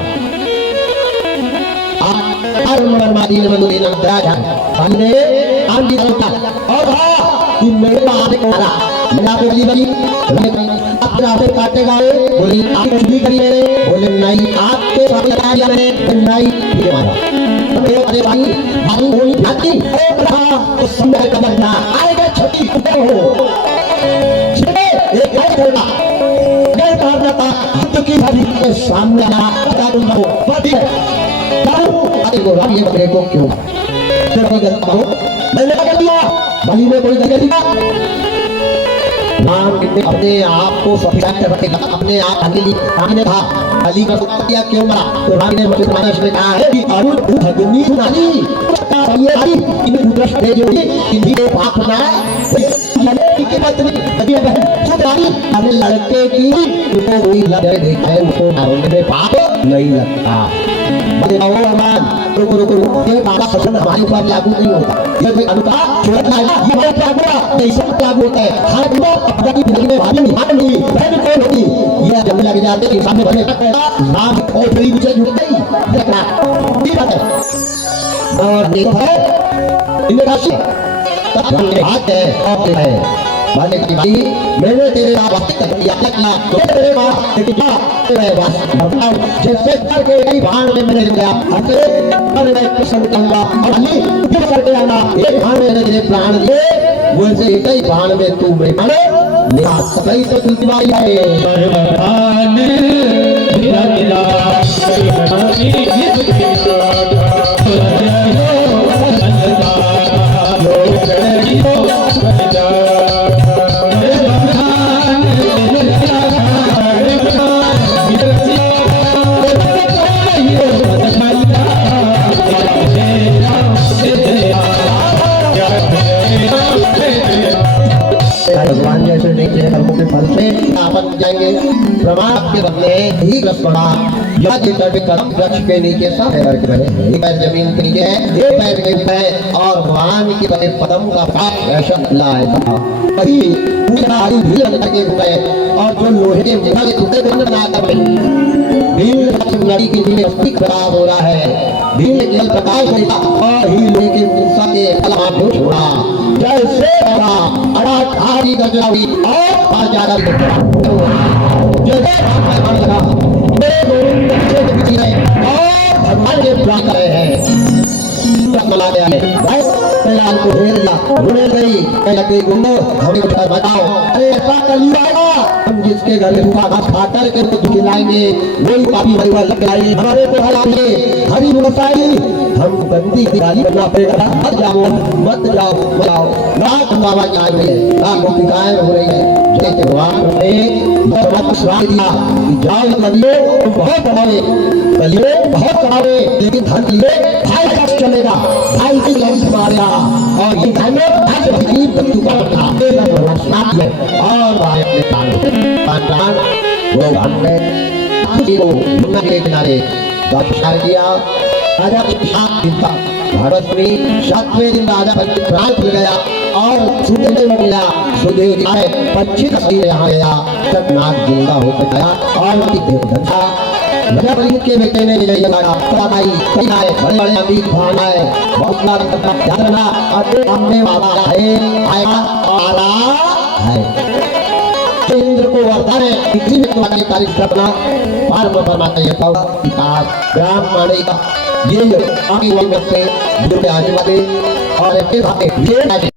हर मरमादी ने मनु देना दया जान हमने आम जी का और हां कि मेरे बाप ने कहा मेरा बेटी बनी अपना आपसे काटेगा बोली आप चुगली करिए बोले नहीं आपके साथ लगाया मैंने नहीं ये मारा अरे भाई भाई कोई जाती और रहा तो समय का बंदा आएगा छोटी हो छे एक है बोला अगर मारना था हाथ की भाभी के सामने आ बता दूं हो बात है अरे वो राम ये बकरे को क्यों तो कोई गलत हो मैंने क्या कर दिया बलि में कोई गलती नहीं राम कितने अपने आप को सफिदान रखेगा अपने आप अकेली राम ने कहा बलि का हत्या क्यों मरा तो राम ने मुझे मानस में कहा है कि अरुण भगनी नानी ये आई इन दृष्ट दे जो इनकी बाप ना की पत्नी अभी बहन खुद आई अपने लड़के की उनको कोई लगे देखा है उनको मारने में पाप नहीं लगता बड़े आओ अमान रुको ये बाबा ससन हमारे ऊपर लागू नहीं होता ये कोई अनुताप छोड़ना है ये हमारे पे लागू नहीं सब लागू होता है हर दिन अपना की जिंदगी में भाभी निभाने नहीं बहन कौन होती ये जब लग जाते कि सामने बने नाम और बड़ी मुझे जुड़ गई देखना ये बात है और देखो है इनमें राशि तब हाथ है और है माने की भाई मैंने तेरे आप वक्त तक दिया तकला तो तेरे मां तेरी मां तेरे बस बताओ जैसे करके कई भाण में मैंने दिया अरे पर मैं पसंद कहूंगा अली ये करके आना एक भाण में तेरे प्राण दिए वैसे एक ही भाण में तू मेरे माने मेरा सही तो तू दिवाई है भगवान दिला दिला भगवान जैसे नहीं तेरे कर्मों के फल से आपन जाएंगे प्रमाण के बदले ही रसपड़ा या जितना भी कर्म वृक्ष के नीचे सब पैर के बने एक पैर जमीन के नीचे है एक पैर के ऊपर और भगवान के बने पदम का पाप ऐसा लाएगा वही पूरा आयु भी लगे हुए और जो लोहे के मुखा के टुकड़े को बनाता है भील लड़ी की नीचे अस्तिक खराब हो रहा है भील केवल प्रकाश देता और ही लोहे के मुखा के कला को छोड़ा जैसे अड़ाट आरी गजरावी और बाजारा जैसे मैं बन लगा मेरे गोविंद बच्चे के पीछे है और भगवान के प्राप्त रहे हैं मला गया है भाई कल्याण को घेर दिया रोने गई कह के गुंडो हमें कुछ बताओ अरे ऐसा कली आएगा हम जिसके घर में भूखा घास खा कर के कुछ खिलाएंगे वही काफी परिवार लग जाएंगे हमारे को हराएंगे हरी मुसाई हम गंदी गाली करना पड़ेगा मत जाओ नाथ बाबा की आए हुए नाथ गोपिकाएं हो रही है जैसे भगवान ने भगवान को श्राप दिया कि जाओ कलियो तुम बहुत कमाओगे कलियो बहुत कमाओगे लेकिन धन लिए भाई कब चलेगा भाई की लंच मारेगा और ये धन भाई की मृत्यु का था तेरा भगवान श्राप है और भाई अपने कान वो हमने को यमुना के किनारे दर्शन किया राजा सात दिन तक भारत में 7वें दिन राजा प्राण खुल गया और सुखदेव मिला सुखदेव जी आए 25 सदी यहाँ गया तब नाग जिंदा होकर गया और उनकी देवदत्ता राजा बलि के बेटे ने जय लगाया आई कई आए बड़े बड़े अमीर भान आए बहुत सारा याद रखना अरे हमने वाला है आया आ रहा है इंद्र को वरदान है इतनी में तुम्हारी तारीफ करना बार बार परमात्मा ये कहो किताब ब्राह्मण का ये आगे वाले से दूर के आने वाले और एक ये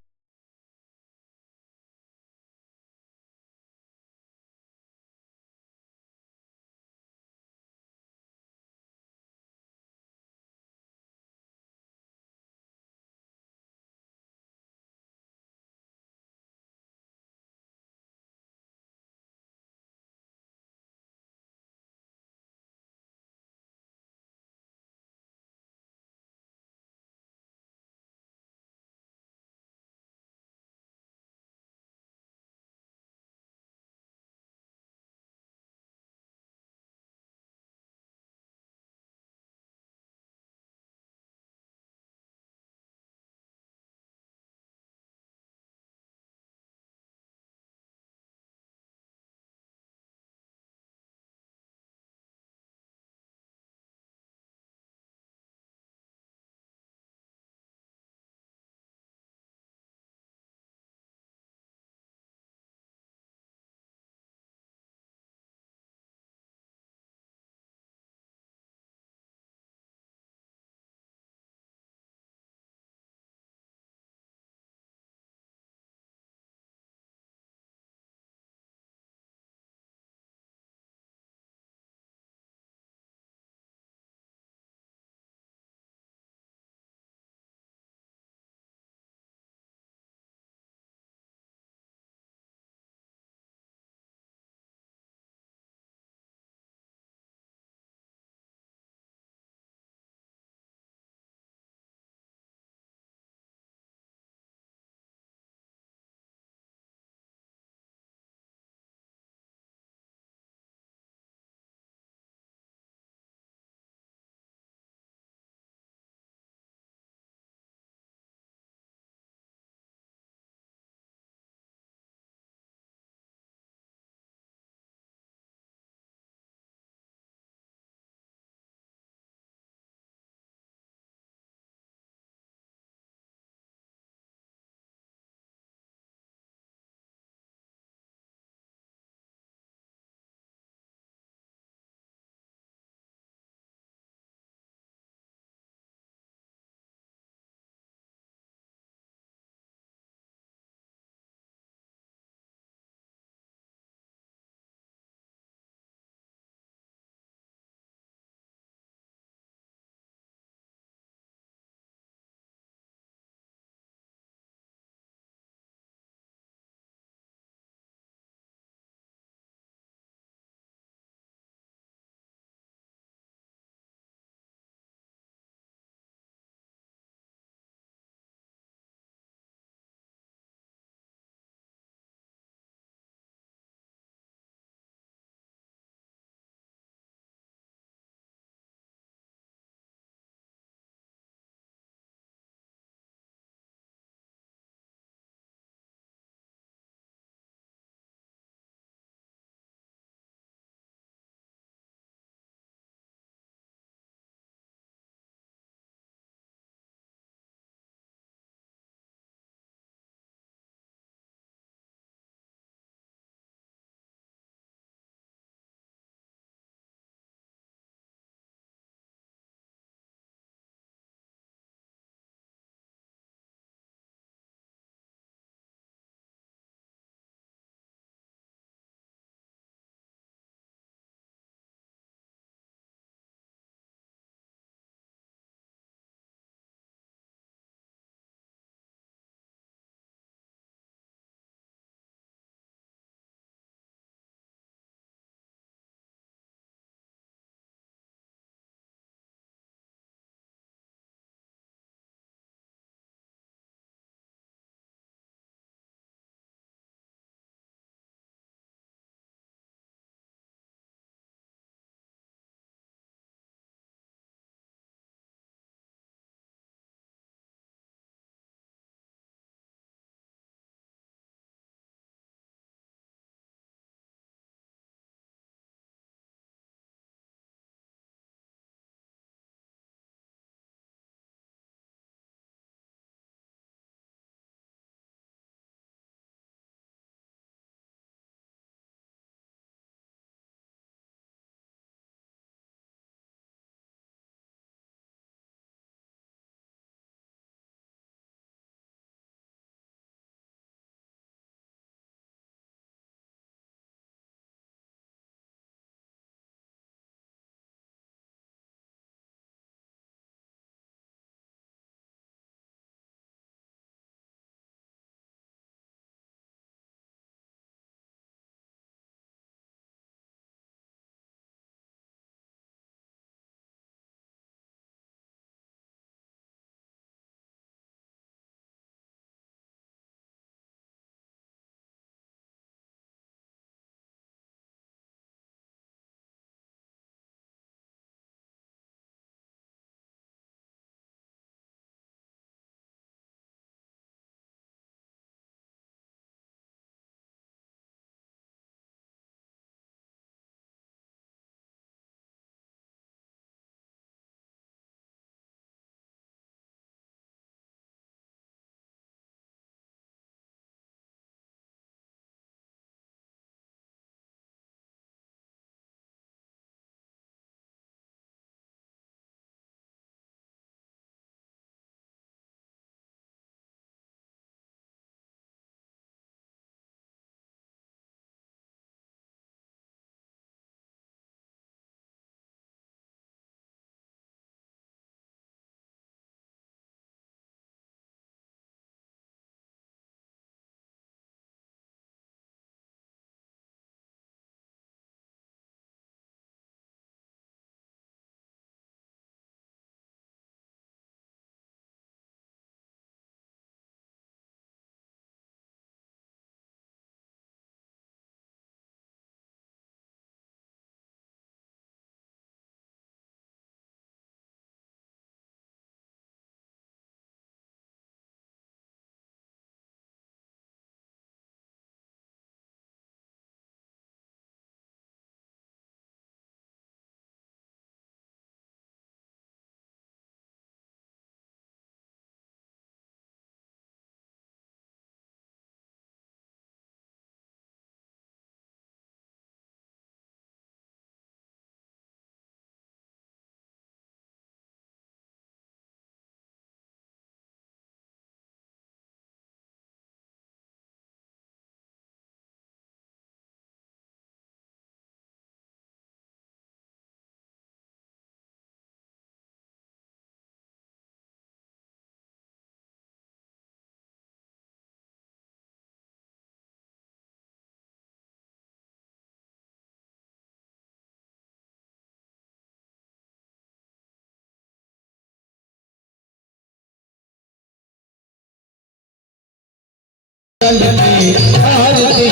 की आरती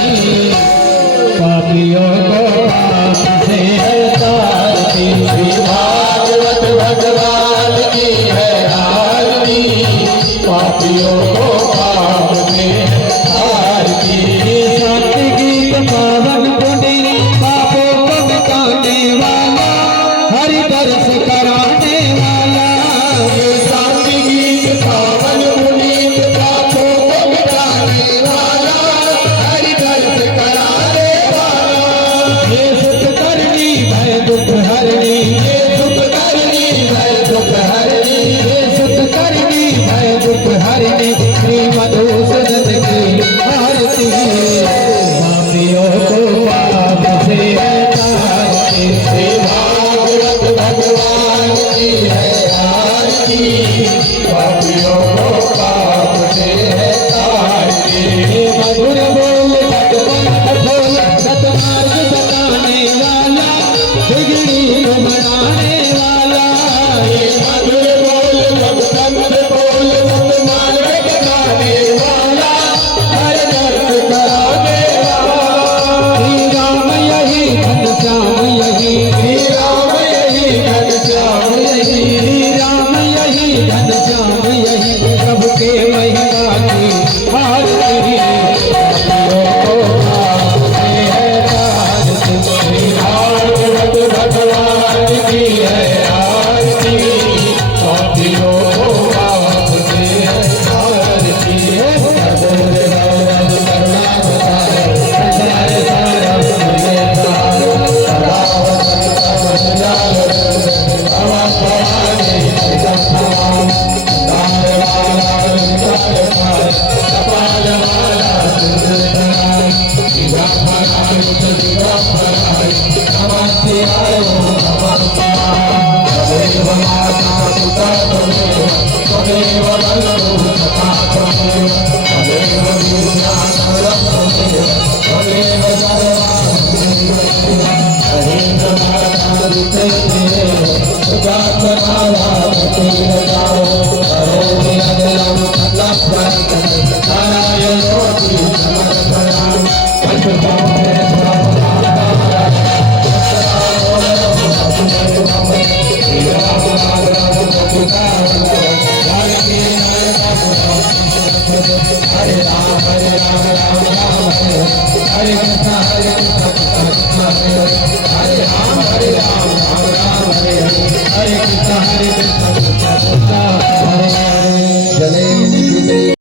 पापियों को पाप से तारती भागवत भगवान की है आरती पापियों को पाप से तारती शांति गीत पावन पुण्य पापों को मिटाने वाला हरि दर्श कराने वाला शांति गीत पावन पुनीत पापों को मिटाने वाला हरि दर्श कराने वाला ये सुख करनी भय दुख हरनी ये सुख करनी है दुख हरनी ये सुख करनी भय दुख हरनी श्री मधुसूदन की आरती पापियों को पाप से तारती भागवत भगवान की है आरती पापियों को पाप से है तारती मधुर बोल भगवान बोल सतमार्ग बताने वाला बिगड़ी को बनाने वाला मधुर बोल भगवंत बोल सतमार्ग बनाने वाला हर दर्द कराने वाला श्री राम यही घनश्याम यही श्री राम यही घनश्याम यही श्री राम यही घनश्याम यही प्रभु के महिमा की आरती पापियों को पाप से है तारती भागवत भगवान की है आरती पापियों को पाप से है तारती सदगुरु गौरव करुणा बताए संसार सारा मुझे तारो सदा वसंत मंगल भवा भवानी एकदम तमाम दार वाला विचार पार कपाल वाला सुंदर बनाए दिवा भराए दिवा भराए नमस्ते आयो नमस्ते तदेव माता पिता तदेव बंधु सखा तदेव तदेव विद्या धर्म तदेव तदेव सर्वा हरेन्द्र माता विदेव सुजात माला पतिर जाओ करोमि अगलम अल्लाह नारायण रोटी समर्पणाम पंचभावे हरे राम राम राम हरे कृष्ण हरे राम राम राम हरे कृष्ण हरे कृष्ण कृष्ण कृष्ण हरे हरे जले